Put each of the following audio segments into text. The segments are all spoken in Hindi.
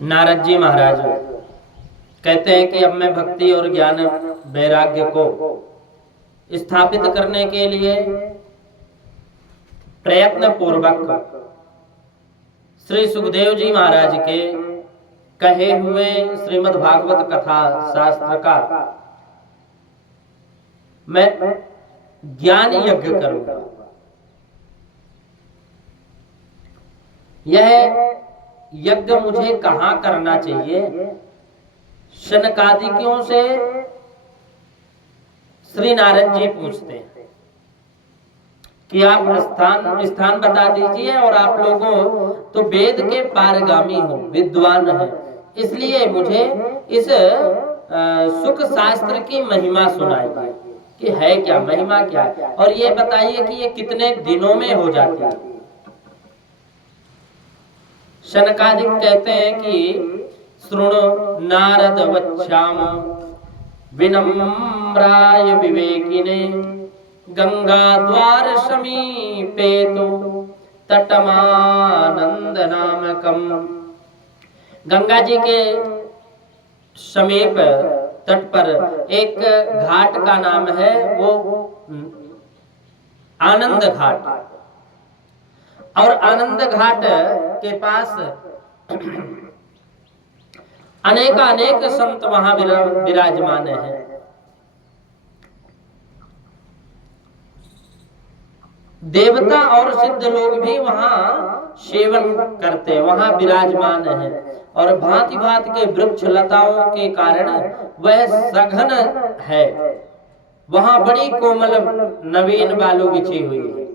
नारद जी महाराज कहते हैं कि अब मैं भक्ति और ज्ञान वैराग्य को स्थापित करने के लिए प्रयत्न पूर्वक श्री सुखदेव जी महाराज के कहे हुए श्रीमद् भागवत कथा शास्त्र का मैं ज्ञान यज्ञ करूंगा। यह यज्ञ मुझे कहां करना चाहिए? शनकादिकों से श्री नारद जी पूछते हैं कि आप स्थान बता दीजिए, और आप लोगों तो वेद के पारगामी हो, विद्वान हैं, इसलिए मुझे इस सुख शास्त्र की महिमा सुनाइए कि है क्या, महिमा क्या है, और ये बताइए कि ये कितने दिनों में हो जाती है। शनकादिक कहते हैं कि शृणु नारद वच्छाम विनम्राय विवेकिने गंगा द्वार समीपे तो तटमानंद नामकम। गंगा जी के समीप तट पर एक घाट का नाम है, वो आनंद घाट, और आनंद घाट के पास अनेक संत वहां विराजमान हैं। देवता और सिद्ध लोग भी वहां सेवन करते हैं, वहां विराजमान हैं, और भांति भांति के वृक्ष लताओं के कारण वह सघन है। वहां बड़ी कोमल नवीन बालू बिछी हुई है।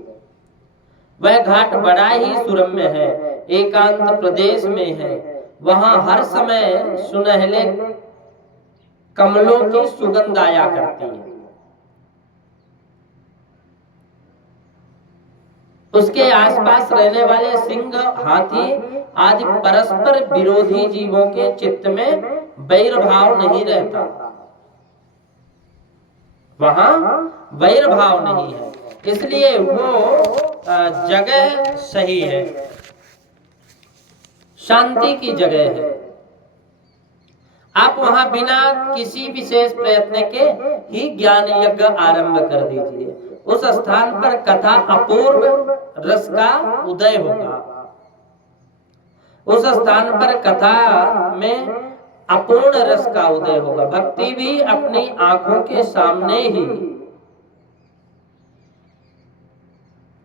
वह घाट बड़ा ही सुरम्य है, एकांत प्रदेश में है। वहां हर समय सुनहले कमलों की सुगंध आया करती है। उसके आसपास रहने वाले सिंह, हाथी आदि परस्पर विरोधी जीवों के चित्त में वैर भाव नहीं रहता। वहां वैर भाव नहीं है, इसलिए वो जगह सही है, शांति की जगह है। आप वहां बिना किसी विशेष प्रयत्न के ही ज्ञान यज्ञ आरंभ कर दीजिए। उस स्थान पर कथा अपूर्व रस का उदय होगा। उस स्थान पर कथा में अपूर्ण रस का उदय होगा। भक्ति भी अपनी आंखों के सामने ही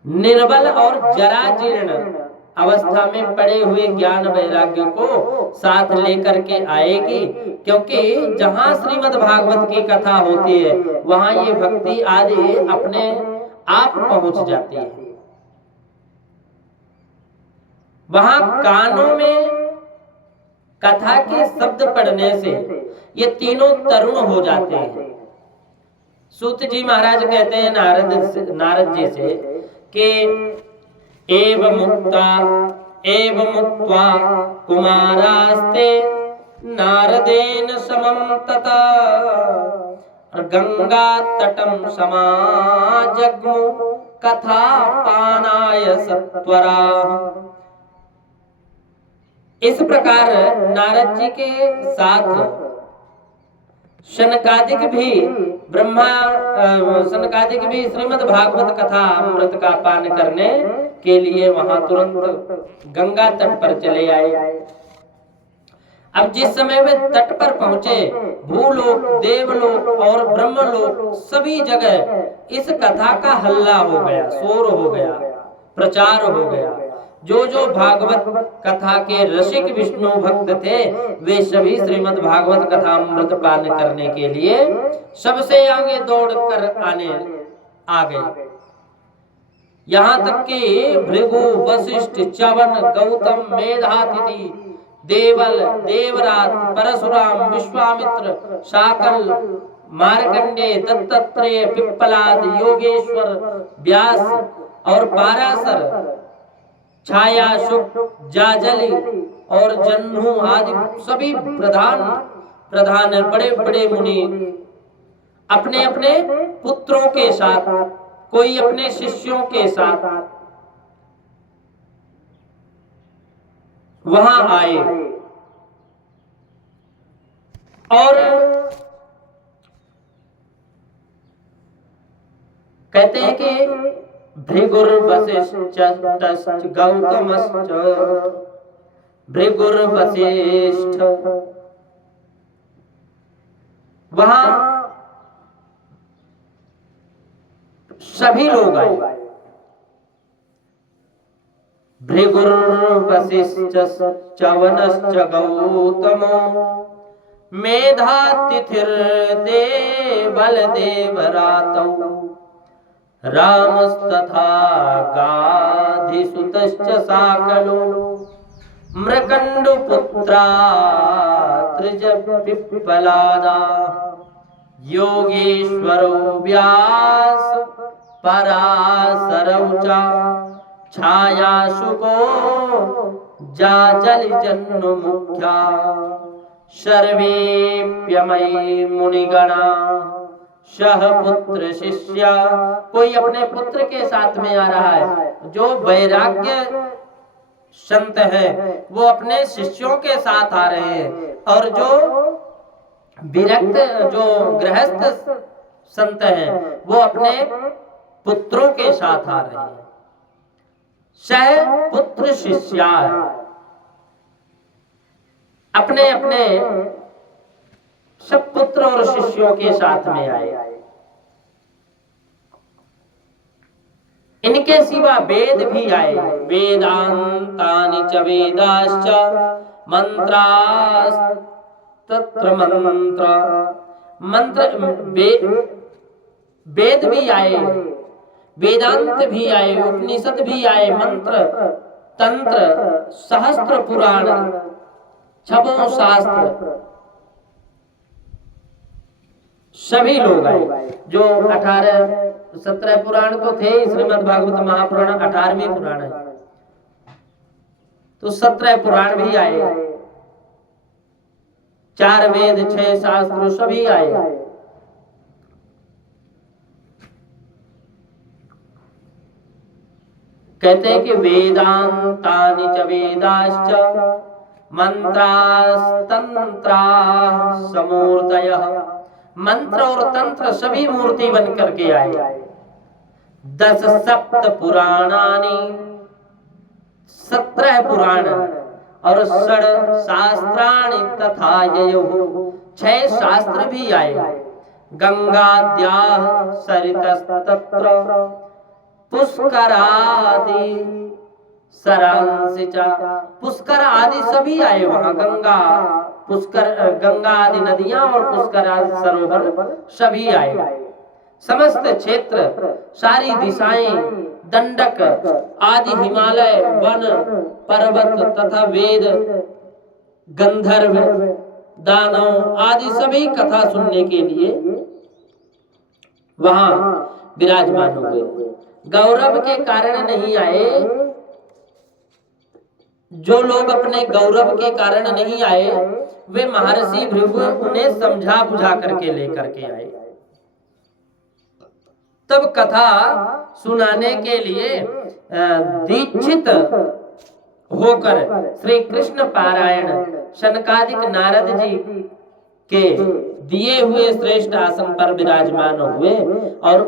निर्बल और जराजीर्ण अवस्था में पड़े हुए ज्ञान वैराग्य को साथ लेकर के आएगी, क्योंकि जहां श्रीमद् भागवत की कथा होती है वहां ये भक्ति आदि अपने आप पहुंच जाती है। वहां कानों में कथा के शब्द पढ़ने से ये तीनों तरुण हो जाते हैं। सूत जी महाराज कहते हैं नारद जी से कि एव मुक्त्वा कुमारास्ते नारदेन समं तथा गंगा तटम समाजग्मु कथा पानाय सत्वरा। इस प्रकार नारद जी के साथ शनकादिक भी श्रीमद् भागवत कथा अमृत का पान करने के लिए वहां तुरंत गंगा तट पर चले आए। अब जिस समय वे तट पर पहुंचे, भूलोक, देवलोक और ब्रह्मलोक सभी जगह इस कथा का हल्ला हो गया, शोर हो गया, प्रचार हो गया। जो जो भागवत कथा के रसिक विष्णु भक्त थे वे सभी श्रीमद् भागवत कथा अमृत पान करने के लिए सबसे आगे दौड़ कर आ गए। यहाँ तक कि भृगु, वशिष्ठ, च्यवन, गौतम, मेधातिथि, देवल, देवरात, परशुराम, विश्वामित्र, शाकल, मार्कंडे, दत्तात्रेय, पिप्पलाद, योगेश्वर, व्यास और पाराशर, छाया, शुक, जाजली और जन्मु आदि सभी प्रधान बड़े बड़े मुनि अपने अपने पुत्रों के साथ, कोई अपने शिष्यों के साथ वहां आए। और कहते हैं कि भृगुर्वसिष्ठ गौतमश्च भृगुर्वसिष्ठ, वहां सभी लोग आए। भृगुर्वसिष्ठ वनश्च गौतमो मेधातिथिर्देवलदेवरातौ रामस्तथा गाधिसुतश्च साकलो मृकण्डुपुत्रा त्रिजपिप्पलादा योगेश्वरो व्यास पराशरौ च छायाशुको जाजलिजन्मुख्या सर्वेप्यमयी मुनिगणा सह पुत्र शिष्या। कोई अपने पुत्र के साथ में आ रहा है, जो वैराग्य संत है वो अपने शिष्यों के साथ आ रहे हैं, और जो विरक्त जो गृहस्थ संत हैं वो अपने पुत्रों के साथ आ रहे हैं। सह पुत्र शिष्या, अपने अपने सब पुत्र और शिष्यों के साथ में आए। इनके सिवा वेद भी आए। वेदांतानि च वेदाश्च मंत्रास्तत्र मंत्र वेद भी आए, वेदांत भी आए, उपनिषद भी आए, मंत्र तंत्र सहस्त्र पुराण छबों शास्त्र सभी लोग आए। जो 17 पुराण तो थे, श्रीमद् भागवत महापुराण 18वीं पुराण है, तो 17 पुराण भी आए, 4 वेद 6 शास्त्र सभी आए। कहते हैं कि वेदांतानि च वेदाश्च मंत्रास्तंत्राः समूर्तयः, मंत्र और तंत्र सभी मूर्ति बन करके आए। 10 सप्त पुराणानि, 17 पुराण और 6 शास्त्राणि तथा ययुः, 6 शास्त्र भी आए। गंगाद्याः सरितस्तत्र पुष्करादि सरांसि च, पुष्कर आदि सभी आए वहां। गंगा पुष्कर, गंगा आदि नदियां और पुष्कर आदि सरोवर सभी आए। समस्त क्षेत्र, सारी दिशाएं, दंडक आदि, हिमालय, वन, पर्वत तथा वेद, गंधर्व, दानव आदि सभी कथा सुनने के लिए वहां विराजमान हुए। गौरव के कारण नहीं आए। जो लोग अपने गौरव के कारण नहीं आए, वे महर्षि भृगु उन्हें समझा बुझा करके लेकर के आए। तब कथा सुनाने के लिए दीक्षित होकर श्री कृष्ण पारायण शनकादिक नारद जी के दिए हुए श्रेष्ठ आसन पर विराजमान हुए, और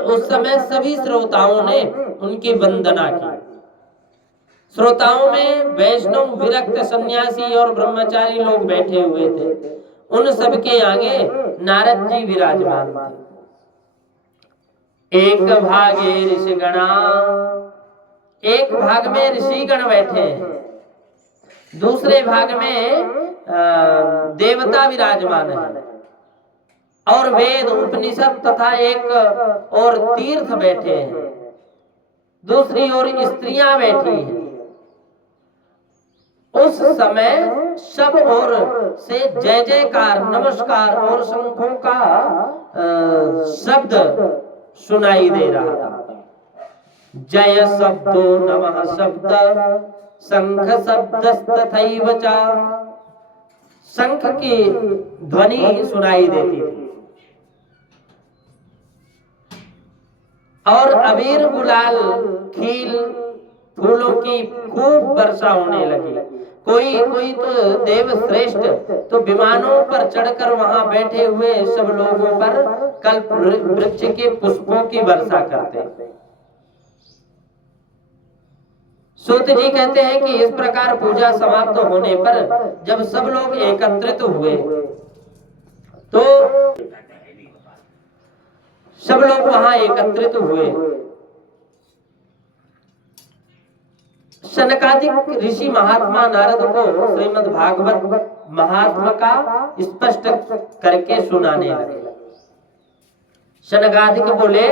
उस समय सभी श्रोताओं ने उनकी वंदना की। श्रोताओं में वैष्णव, विरक्त, सन्यासी और ब्रह्मचारी लोग बैठे हुए थे। उन सब के आगे नारद जी विराजमान थे। एक भागे ऋषिगणा, एक भाग में ऋषिगण बैठे हैं, दूसरे भाग में देवता विराजमान है, और वेद उपनिषद तथा एक और तीर्थ बैठे हैं, दूसरी ओर स्त्रियां बैठी हैं। उस समय सब ओर से जय जयकार, नमस्कार और शंखों का शब्द सुनाई दे रहा था। जय शब्दो नमः शब्द, शंख शब्दस्तथैव च, शंख की ध्वनि सुनाई देती थी। और अबीर गुलाल खील फूलों की खूब वर्षा होने लगी। कोई कोई तो देव श्रेष्ठ तो विमानों पर चढ़कर वहां बैठे हुए सब लोगों पर कल्प वृक्ष के पुष्पों की वर्षा करते। सूत जी कहते हैं कि इस प्रकार पूजा समाप्त होने पर जब सब लोग एकत्रित हुए तो सब लोग वहां एकत्रित हुए। सनकादिक ऋषि महात्मा नारद को श्रीमद् भागवत महात्मा का स्पष्ट करके सुनाने लगे। सनकादिक बोले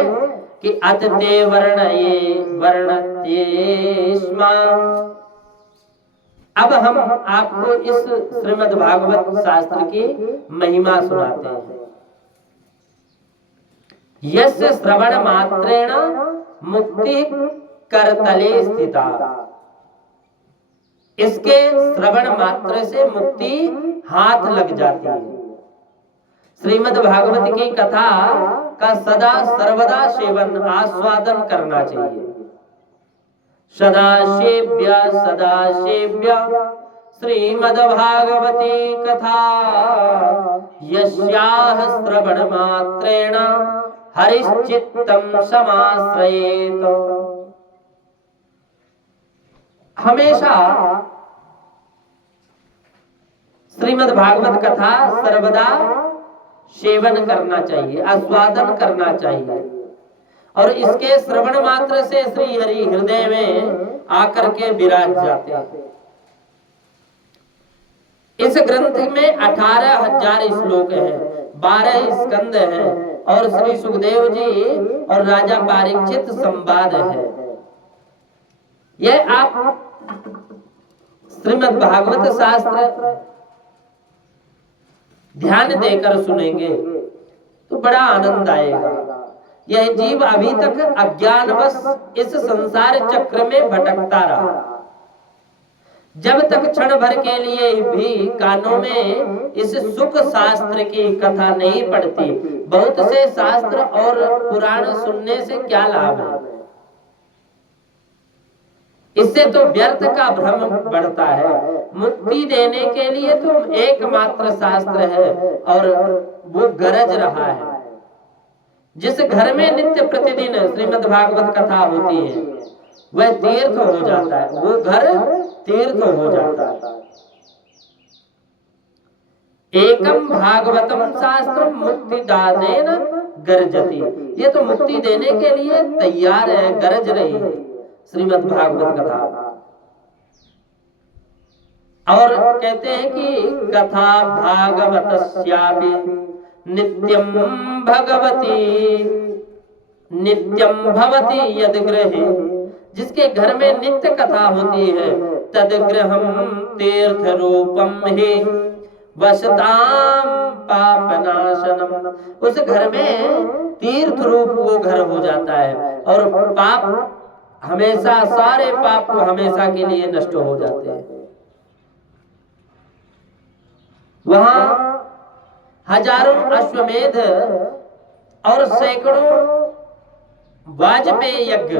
कि अतते वर्णते स्म। अब हम आपको इस श्रीमद् भागवत शास्त्र की महिमा सुनाते हैं। यस्य श्रवण मात्रेण मुक्ति करतले स्थिता। इसके श्रवण मात्र से मुक्ति हाथ लग जाती है। श्रीमद् भागवत की कथा का सदा सर्वदा सेवन आस्वादन करना चाहिए। सदा सेव्य श्रीमद् भागवती कथा यस्याः श्रवण मात्रेण हरिश्चित्तम समाश्रयेत। हमेशा श्रीमद् भागवत कथा सर्वदा सेवन करना चाहिए, आस्वादन करना चाहिए, और इसके श्रवण मात्र से श्री हरि हृदय में आकर के विराज जाते हैं। इस ग्रंथ में 18,000 श्लोक हैं, 12 स्कंद हैं और श्री सुखदेव जी और राजा परीक्षित संवाद है। यह आप श्रीमद् भागवत शास्त्र ध्यान देकर सुनेंगे तो बड़ा आनंद आएगा। यह जीव अभी तक अज्ञानवश इस संसार चक्र में भटकता रहा। जब तक क्षण भर के लिए भी कानों में इस सुख शास्त्र की कथा नहीं पड़ती, बहुत से शास्त्र और पुराण सुनने से क्या लाभ है। इससे तो व्यर्थ का भ्रम बढ़ता है। मुक्ति देने के लिए तो एकमात्र शास्त्र है और वो गरज रहा है। जिस घर में नित्य प्रतिदिन श्रीमद् भागवत कथा होती है वह तीर्थ हो जाता है, वो घर तीर्थ हो जाता है। एकम भागवतम शास्त्र मुक्ति दानेन गरजति। ये तो मुक्ति देने के लिए तैयार है, गरज रही है श्रीमद् भागवत कथा। और कहते हैं कि कथा भागवतस्यापि नित्यम भवति यद गृहे। जिसके घर में नित्य कथा होती है तद गृहम तीर्थ रूपम ही वसताम पापनाशनम। उस घर में तीर्थ रूप वो घर हो जाता है और पाप हमेशा, सारे पाप हमेशा के लिए नष्ट हो जाते हैं। वहां हजारों अश्वमेध और सैकड़ों वाजपेयी यज्ञ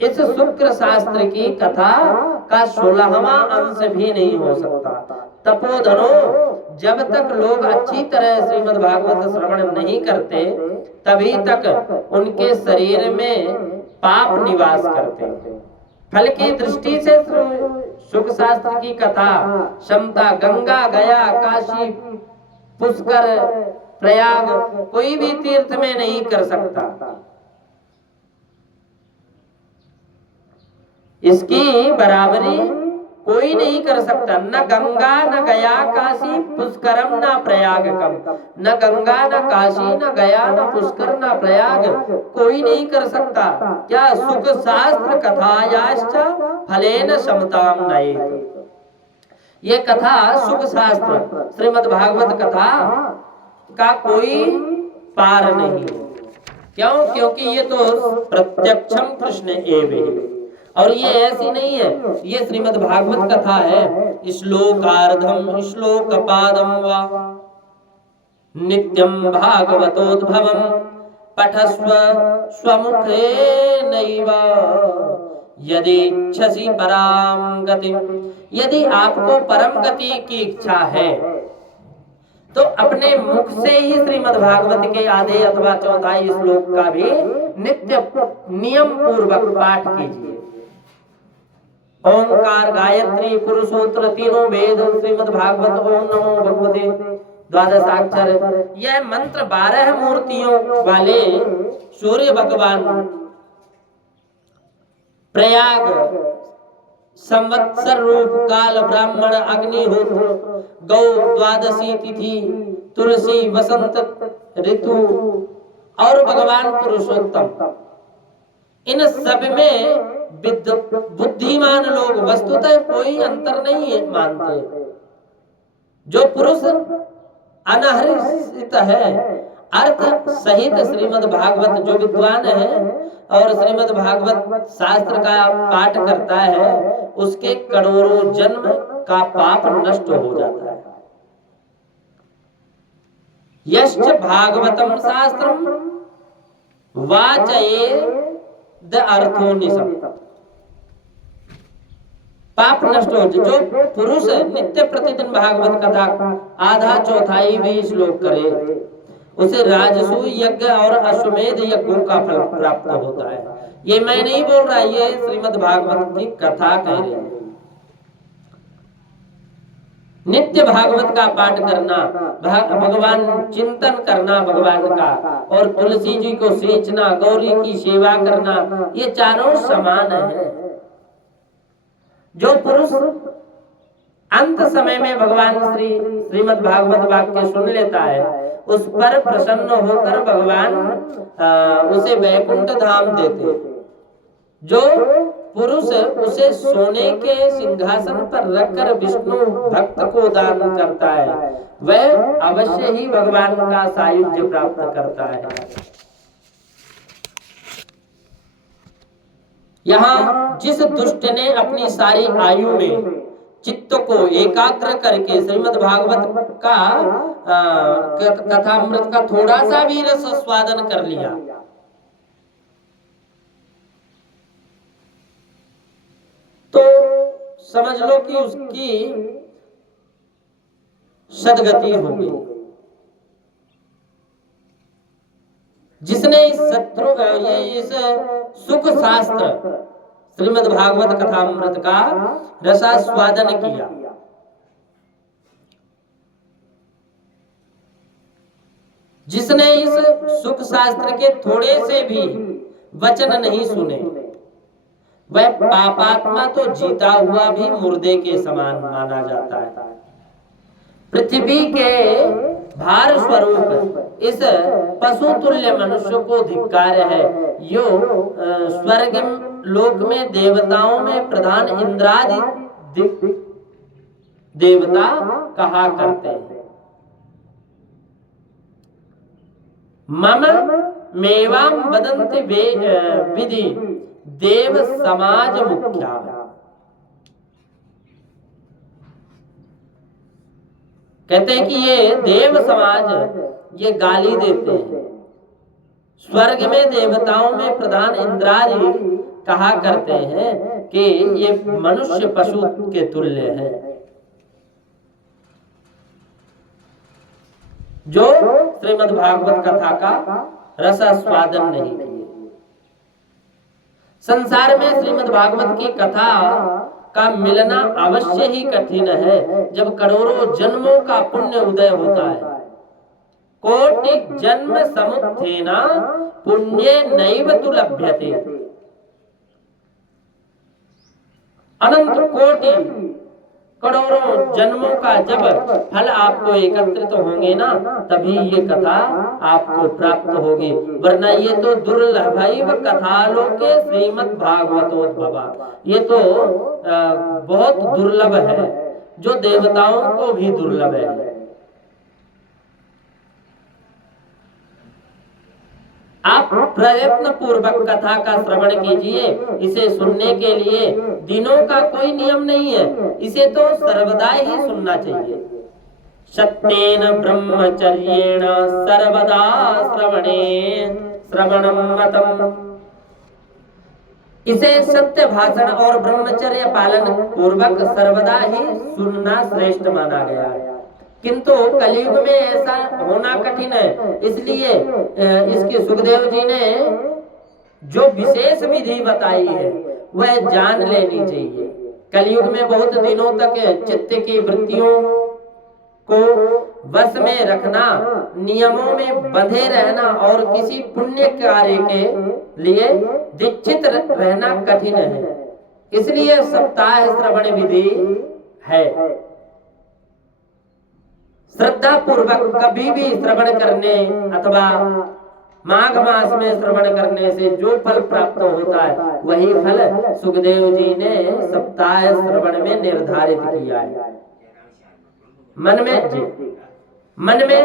इस शुक्र शास्त्र की कथा का 16वां अंश भी नहीं हो सकता। तपोधनो, जब तक लोग अच्छी तरह श्रीमद् भागवत श्रवण नहीं करते तभी तक उनके शरीर में पाप निवास करते हैं। फल की दृष्टि से सुख शास्त्र की कथा क्षमता गंगा, गया, काशी, पुष्कर, प्रयाग कोई भी तीर्थ में नहीं कर सकता। इसकी बराबरी कोई नहीं कर सकता। न गंगा, न गया, काशी, पुष्करम, न प्रयागकम। न गंगा, न काशी, न गया, न पुष्कर, न प्रयाग कोई नहीं कर सकता। क्या सुख शास्त्र कथायाश्च फलेन समताम नयेत। ये कथा सुख शास्त्र श्रीमद् भागवत कथा का कोई पार नहीं। क्यों? क्योंकि ये तो प्रत्यक्षम कृष्ण एव है। और ये ऐसी नहीं है, ये श्रीमद् भागवत कथा है। श्लोकार्धम श्लोकपादम वा नित्यम भागवतोद्भवम पठस्व स्वमुखेनैव यदि इच्छसि पराम गति, यदि आपको परम गति की इच्छा है तो अपने मुख से ही श्रीमद् भागवत के आधे अथवा चौथाई श्लोक का भी नित्य नियम पूर्वक पाठ कीजिए। ओंकार, गायत्री, पुरुषोत्तर, तीनों वेद, श्रीमद् भागवत, ओम नमो भगवते द्वादशाक्षर, यह मंत्र 12 मूर्तियों वाले सूर्य भगवान, प्रयाग, संवत्सर रूप, काल, ब्राह्मण, अग्निहोत्र, गौ, द्वादशी तिथि, तुलसी, वसंत ऋतु और भगवान पुरुषोत्तम, इन सब में बुद्धिमान लोग वस्तुतः कोई अंतर नहीं मानते। जो पुरुष अनहरित है, अर्थ सहित श्रीमद् भागवत जो विद्वान है और श्रीमद् भागवत शास्त्र का पाठ करता है, उसके करोड़ों जन्म का पाप नष्ट हो जाता है। यश्च भागवतम शास्त्रम वाचयेद अर्थोनिशम्, पाप नष्ट हो। जो पुरुष नित्य प्रतिदिन भागवत कथा आधा चौथाई भी श्लोक करे, उसे राजसूय यज्ञ और अश्वमेध यज्ञों का फल प्राप्त होता है। ये मैं नहीं बोल रहा, ये श्रीमद् भागवत की कथा कह रही है। नित्य भागवत का पाठ करना, भगवान चिंतन करना भगवान का, और तुलसी जी को सींचना, गौरी की सेवा करना, ये चारों समान है। जो पुरुष अंत समय में भगवान श्रीमद् भागवत वाक्य सुन लेता है, उस पर प्रसन्न होकर भगवान उसे वैकुंठ धाम देते हैं। जो पुरुष उसे सोने के सिंहासन पर रखकर विष्णु भक्त को दान करता है, वह अवश्य ही भगवान का सायुज्य प्राप्त करता है। यहाँ जिस दुष्ट ने अपनी सारी आयु में चित्त को एकाग्र करके श्रीमद् भागवत का कथामृत का थोड़ा सा भी रस स्वादन कर लिया, तो समझ लो कि उसकी सदगति होगी। जिसने इस सुख शास्त्र श्रीमद् भागवत कथामृत का रसास्वादन किया, जिसने इस सुख शास्त्र के थोड़े से भी वचन नहीं सुने, वह पापात्मा तो जीता हुआ भी मुर्दे के समान माना जाता है। पृथ्वी के भार स्वरूप इस पशु तुल्य मनुष्य को धिक्कार है। यो स्वर्ग लोक में देवताओं में प्रधान इंद्रादि देवता कहा करते हैं। मम मेवाम वदन्ति विधि देव समाज मुख्या। कहते हैं कि ये देव समाज ये गाली देते हैं। स्वर्ग में देवताओं में प्रधान इंद्रादि कहा करते हैं कि ये मनुष्य पशु के तुल्य है, जो श्रीमद् भागवत कथा का रसास्वादन नहीं किए। संसार में श्रीमद् भागवत की कथा का मिलना अवश्य ही कठिन है। जब करोड़ों जन्मों का पुण्य उदय होता है, कोटि जन्म समुत्थेना पुण्ये नैव तु लभ्यते। अनंत कोटि करोड़ों जन्मों का जब फल आपको एकत्रित होंगे ना, तभी ये कथा आपको प्राप्त होगी, वरना ये तो दुर्लभ कथालोके श्रीमद् भागवतोद्भवा, ये तो बहुत दुर्लभ है, जो देवताओं को भी दुर्लभ है। आप प्रयत्न पूर्वक कथा का श्रवण कीजिए। इसे सुनने के लिए दिनों का कोई नियम नहीं है, इसे तो सर्वदा ही सुनना चाहिए। सत्येन ब्रह्मचर्येण सर्वदा श्रवणे श्रवणं मतम्। इसे सत्य भाषण और ब्रह्मचर्य पालन पूर्वक सर्वदा ही सुनना श्रेष्ठ माना गया है। किंतु कलयुग में ऐसा होना कठिन है, इसलिए इसकी सुखदेव जी ने जो विशेष विधि बताई है वह जान लेनी चाहिए। कलयुग में बहुत दिनों तक चित्त की वृत्तियों को वश में रखना, नियमों में बंधे रहना और किसी पुण्य कार्य के लिए दीक्षित रहना कठिन है। इसलिए सप्ताह श्रवण विधि है। श्रद्धा पूर्वक कभी भी श्रवण करने अथवा माघ मास में श्रवण करने से जो फल प्राप्त होता है वही फल सुखदेव जी ने सप्ताह श्रवण में निर्धारित किया है। मन में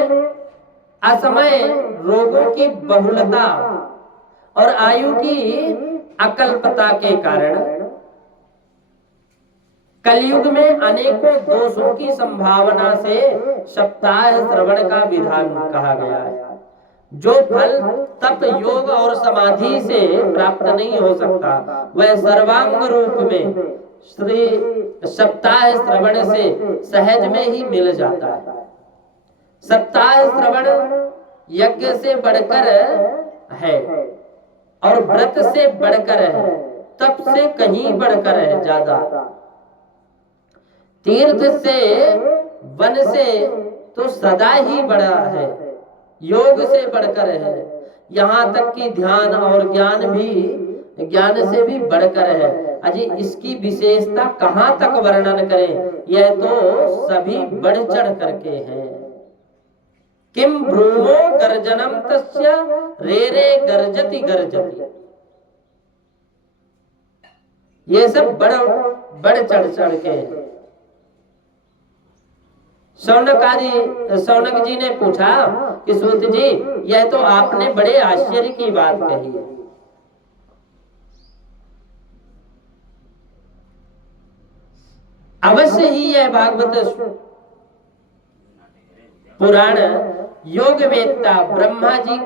असमय रोगों की बहुलता और आयु की अकल्पता के कारण कलयुग में अनेकों दोषों की संभावना से सप्ताह श्रवण का विधान कहा गया है। जो फल तप योग और समाधि से प्राप्त नहीं हो सकता वह सर्वांग रूप में श्री सप्ताह श्रवण से सहज में ही मिल जाता है। सप्ताह श्रवण यज्ञ से बढ़कर है और व्रत से बढ़कर है, तप से कहीं बढ़कर है ज्यादा। तीर्थ से वन से तो सदा ही बड़ा है, योग से बढ़कर है, यहाँ तक कि ध्यान और ज्ञान से भी बढ़कर है। अजी इसकी विशेषता कहाँ तक वर्णन करें, यह तो सभी बढ़ चढ़ करके हैं। किम भ्रूमो गर्जनम तस्य रे गर्जति गर्जति, ये सब बढ़ चढ़ के हैं। शौनक जी ने पूछा कि सूत जी, यह तो आपने बड़े आश्चर्य की बात कही है। अवश्य ही यह भागवत पुराण योग वेत्ता ब्रह्मा जी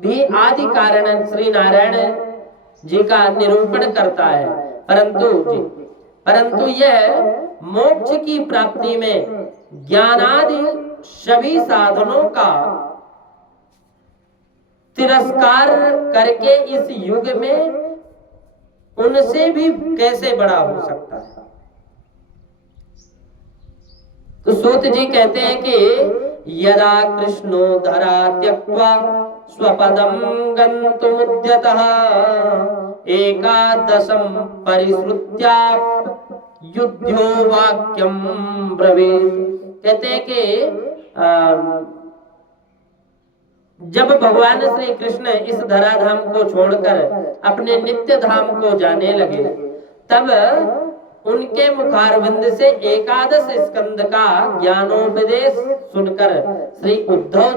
भी आदि कारण श्री नारायण जी का निरूपण करता है, परंतु यह मोक्ष की प्राप्ति में ज्ञानादि सभी साधनों का तिरस्कार करके इस युग में उनसे भी कैसे बड़ा हो सकता है। तो सूत जी कहते हैं कि यदा कृष्णो धरा त्यक्त्वा स्वपदम गन्तुमुद्यतः एकादशम परिश्रुत्या युद्धो वाक्यम ब्रवीत। कहते हैं कि जब भगवान श्री कृष्ण इस धराधाम को छोड़कर अपने नित्य धाम को जाने लगे, तब उनके मुखारविंद से एकादश स्कंद का ज्ञानोपदेश सुनकर श्री उद्धव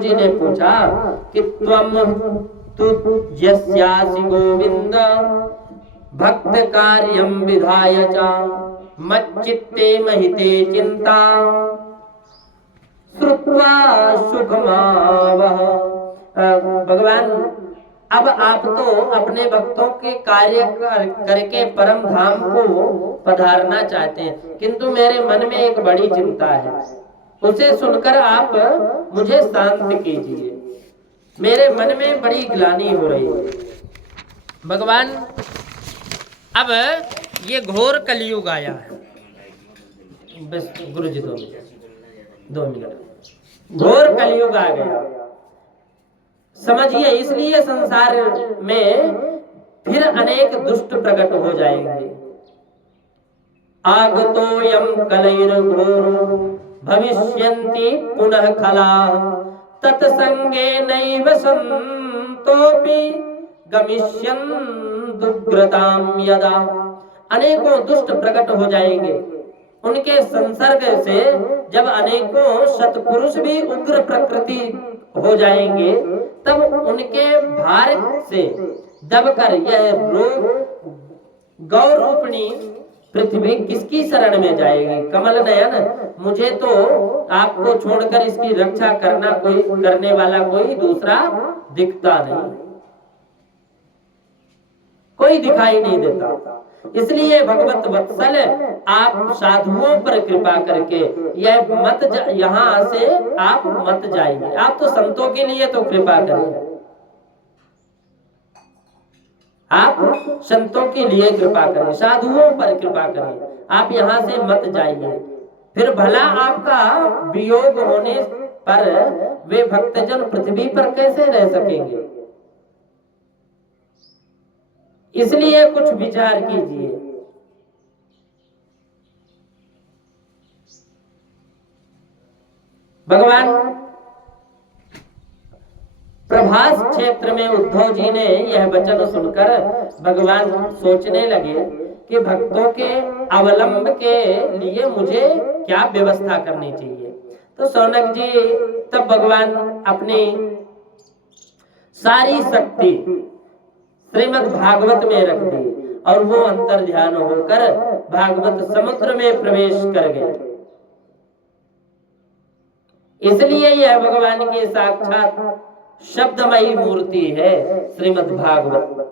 जी ने पूछा कि त्वम तु यस्यासि गोविंद भक्त कार्यम विधाय च मच्चित्ते महिते चिंता श्रुत्वा सुखमावह। भगवान, अब आप तो अपने भक्तों के कार्य करके परम धाम को पधारना चाहते हैं, किंतु मेरे मन में एक बड़ी चिंता है, उसे सुनकर आप मुझे शांत कीजिए। मेरे मन में बड़ी ग्लानि हो रही है। भगवान, अब ये घोर कलयुग आया है। बस गुरु जी 2 मिनट। घोर कलयुग आ गया, समझिए। इसलिए संसार में फिर अनेक दुष्ट प्रकट हो जाएंगे। आगतोयम कलयुर्घोरो भविष्यन्ति पुनः खला तत्संगे नैव संतोपि गमिष्यन् दुग्रताम यदा। अनेकों दुष्ट प्रकट हो जाएंगे, उनके संसर्ग से जब अनेकों सत्पुरुष भी उग्र प्रकृति हो जाएंगे, तब उनके भार से दबकर यह रोग गौरूपणी पृथ्वी किसकी शरण में जाएगी। कमल नयन, मुझे तो आपको छोड़कर इसकी रक्षा करने वाला कोई दूसरा दिखता नहीं। कोई दिखाई नहीं देता। इसलिए भगवत वत्सल आप साधुओं पर कृपा करके यहाँ से आप मत जाइए। आप तो संतों के लिए तो कृपा करें, आप संतों के लिए कृपा करें, साधुओं पर कृपा करें, आप यहाँ से मत जाइए। फिर भला आपका वियोग होने पर वे भक्तजन पृथ्वी पर कैसे रह सकेंगे? इसलिए कुछ विचार कीजिए। भगवान प्रभास क्षेत्र में उद्धव जी ने यह वचन सुनकर भगवान सोचने लगे कि भक्तों के अवलंब के लिए मुझे क्या व्यवस्था करनी चाहिए। तो शौनक जी तब भगवान अपनी सारी शक्ति श्रीमद् भागवत में रख दी और वो अंतर ध्यान होकर भागवत समुद्र में प्रवेश कर गए। इसलिए यह भगवान की साक्षात शब्दमयी मूर्ति है श्रीमद् भागवत।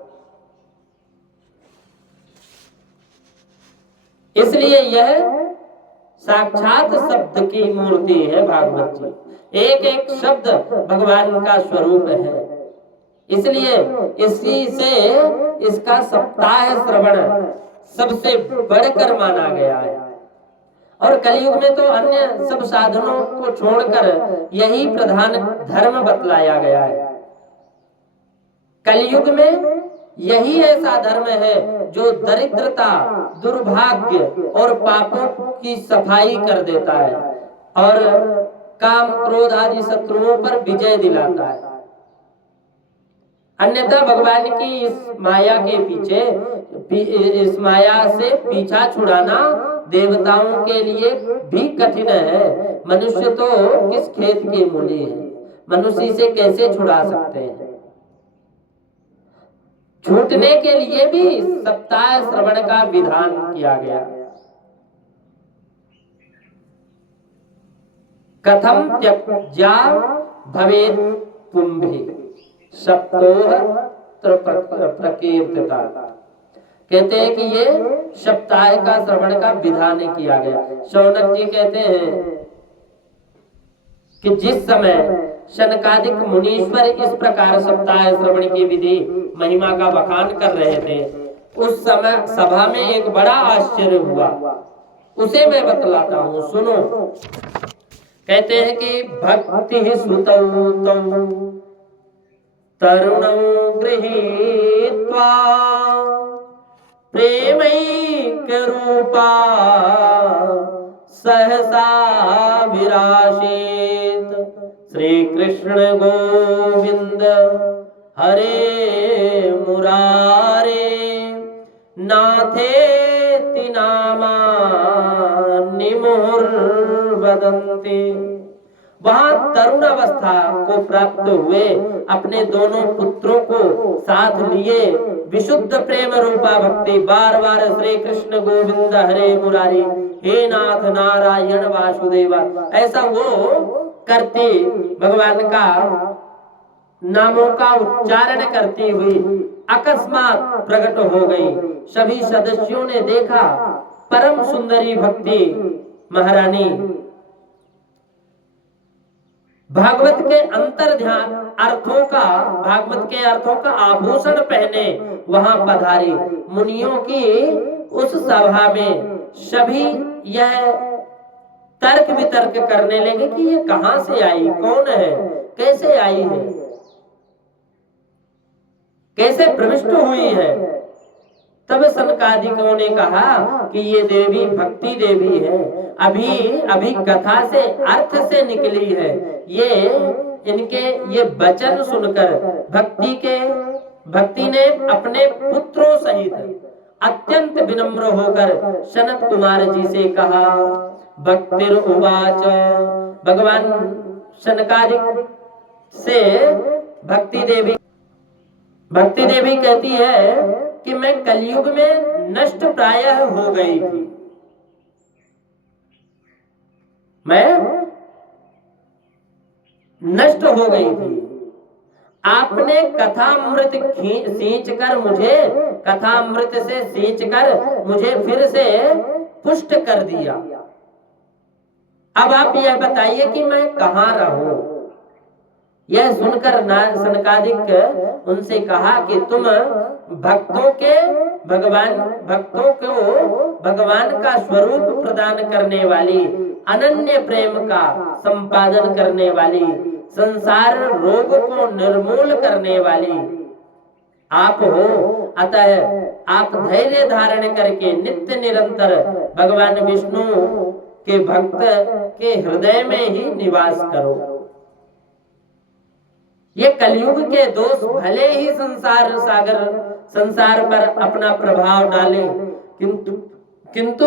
इसलिए यह साक्षात शब्द की मूर्ति है भागवत जी। एक एक शब्द भगवान का स्वरूप है। इसलिए इसी से इसका सप्ताह श्रवण सबसे बढ़कर माना गया है। और कलयुग में तो अन्य सब साधनों को छोड़कर यही प्रधान धर्म बतलाया गया है। कलयुग में यही ऐसा धर्म है जो दरिद्रता, दुर्भाग्य और पापों की सफाई कर देता है और काम क्रोध आदि शत्रुओं पर विजय दिलाता है। अन्यथा भगवान की इस माया के पीछे, इस माया से पीछा छुड़ाना देवताओं के लिए भी कठिन है। मनुष्य तो किस खेत की मूली है, मनुष्य इसे कैसे छुड़ा सकते हैं। छूटने के लिए भी सप्ताह श्रवण का विधान किया गया। कथम त्यज्या भवेत् कुंभी सप्तोह प्रकीर्तिता। कहते हैं कि ये सप्ताह का श्रवण का विधान किया गया। शौनक जी कहते हैं कि जिस समय शनकादिक मुनीश्वर इस प्रकार सप्ताह श्रवण की विधि महिमा का बखान कर रहे थे, उस समय सभा में एक बड़ा आश्चर्य हुआ। उसे मैं बतलाता हूँ, सुनो। कहते हैं कि भक्ति सुतौ तरुणं गृहीत्वा प्रेमैक रूपा सहसा विराशित श्री कृष्ण गोविंद हरे मुरारे नाथेति नामानि मुहुर्वदन्ति। वहां तरुण अवस्था को प्राप्त हुए अपने दोनों पुत्रों को साथ लिए विशुद्ध प्रेम रूपा भक्ति बार बार श्री कृष्ण गोविंद हरे मुरारी, हे नाथ नारायण वासुदेवा, ऐसा वो करती भगवान का नामों का उच्चारण करती हुई अकस्मात प्रकट हो गई। सभी सदस्यों ने देखा परम सुंदरी भक्ति महारानी भागवत के अंतर ध्यान अर्थों का, भागवत के अर्थों का आभूषण पहने वहां पधारी। मुनियों की उस सभा में सभी यह तर्क वितर्क करने लगे कि ये कहां से आई, कौन है, कैसे आई है, कैसे प्रविष्ट हुई है। तब सनकादिकों ने कहा कि ये देवी भक्ति देवी है, अभी कथा से अर्थ से निकली है। ये इनके ये वचन सुनकर भक्ति ने अपने पुत्रों सहित अत्यंत विनम्र होकर सनत कुमार जी से कहा। भक्तिर उवाच, भगवान सनकादिक से भक्ति देवी कहती है कि मैं कलयुग में नष्ट प्रायः हो गई थी। मैं नष्ट हो गई थी। आपने कथामृत सींच कर मुझे कथामृत से सींच कर मुझे फिर से पुष्ट कर दिया। अब आप यह बताइए कि मैं कहाँ रहूं। यह सुनकर सनकादिक उनसे कहा कि तुम भक्तों को भगवान का स्वरूप प्रदान करने वाली, अनन्य प्रेम का संपादन करने वाली, संसार रोग को निर्मूल करने वाली आप हो। अतः आप धैर्य धारण करके नित्य निरंतर भगवान विष्णु के भक्त के हृदय में ही निवास करो। ये कलयुग के दोष भले ही संसार पर अपना प्रभाव डाले, किंतु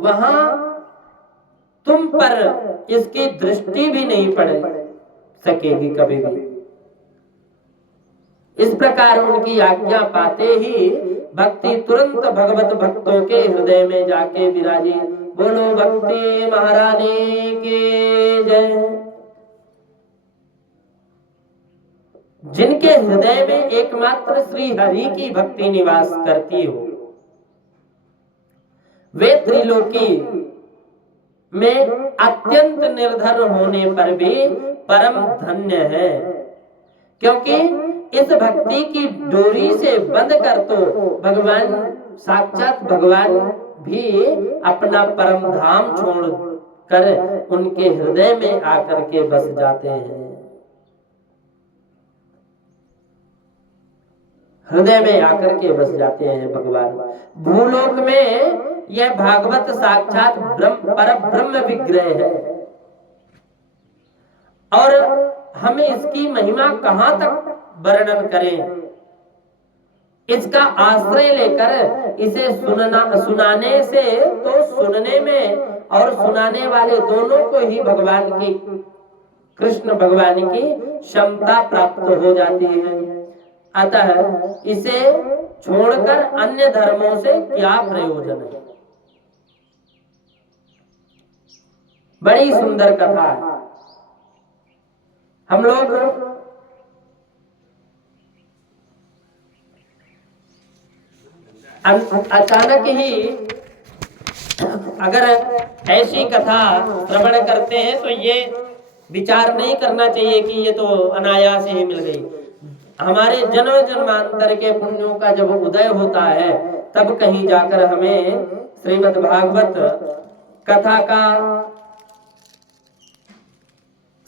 वहां तुम पर इसकी दृष्टि भी नहीं पड़ सकेगी कभी भी। इस प्रकार उनकी आज्ञा पाते ही भक्ति तुरंत भगवत भक्तों के हृदय में जाके विराजी। बोलो भक्ति महारानी की जय। जिनके हृदय में एकमात्र श्री हरि की भक्ति निवास करती हो, वे त्रिलोकी में अत्यंत निर्धन होने पर भी परम धन्य है, क्योंकि इस भक्ति की डोरी से बंध कर तो भगवान, साक्षात भगवान भी अपना परम धाम छोड़ कर उनके हृदय में आकर के बस जाते हैं। हृदय में आकर के बस जाते हैं भगवान। भूलोक में यह भागवत साक्षात परब्रह्म विग्रह है, और हमें इसकी महिमा कहां तक वर्णन करें। इसका आश्रय लेकर इसे सुनाने से तो सुनने में और सुनाने वाले दोनों को ही भगवान की, कृष्ण भगवान की क्षमता प्राप्त हो जाती है। अतः इसे छोड़कर अन्य धर्मों से क्या प्रयोजन है। बड़ी सुंदर कथा है। हम लोग अचानक ही अगर ऐसी कथा श्रवण करते हैं तो ये विचार नहीं करना चाहिए कि ये तो अनायास ही मिल गई। हमारे जन्म जन्मांतर के पुण्यों का जब उदय होता है तब कहीं जाकर हमें श्रीमद् भागवत कथा का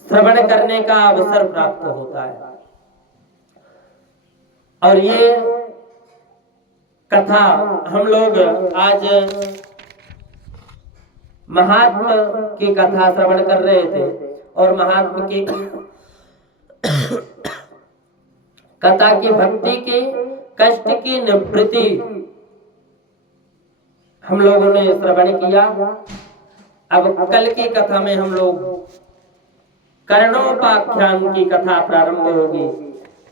श्रवण करने का अवसर प्राप्त होता है। और ये कथा हम लोग आज महात्मा की कथा श्रवण कर रहे थे, और महात्मा की कथा की भक्ति की कष्ट की निवृत्ति हम लोगों ने श्रवण किया। अब कल की कथा में हम लोग कर्णोपाख्यान की कथा प्रारंभ होगी,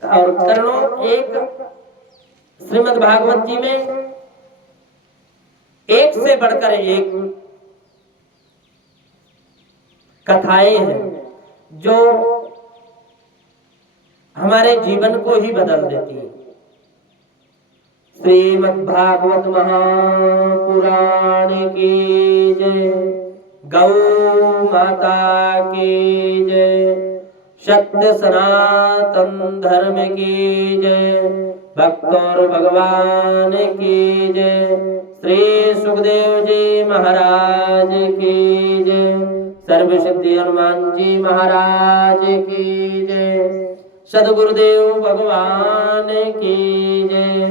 और कर्णों एक श्रीमद् भागवत जी में एक से बढ़कर एक कथाएं हैं जो हमारे जीवन को ही बदल देती है। श्रीमद् भागवत महापुराण की जय, गौ माता की जय, सत्य सनातन धर्म की जय, भक्त और भगवान की जय, श्री सुखदेव जी महाराज की जय, सर्व सिद्धि हनुमान जी महाराज की जय, सद्गुरुदेव भगवान की जय।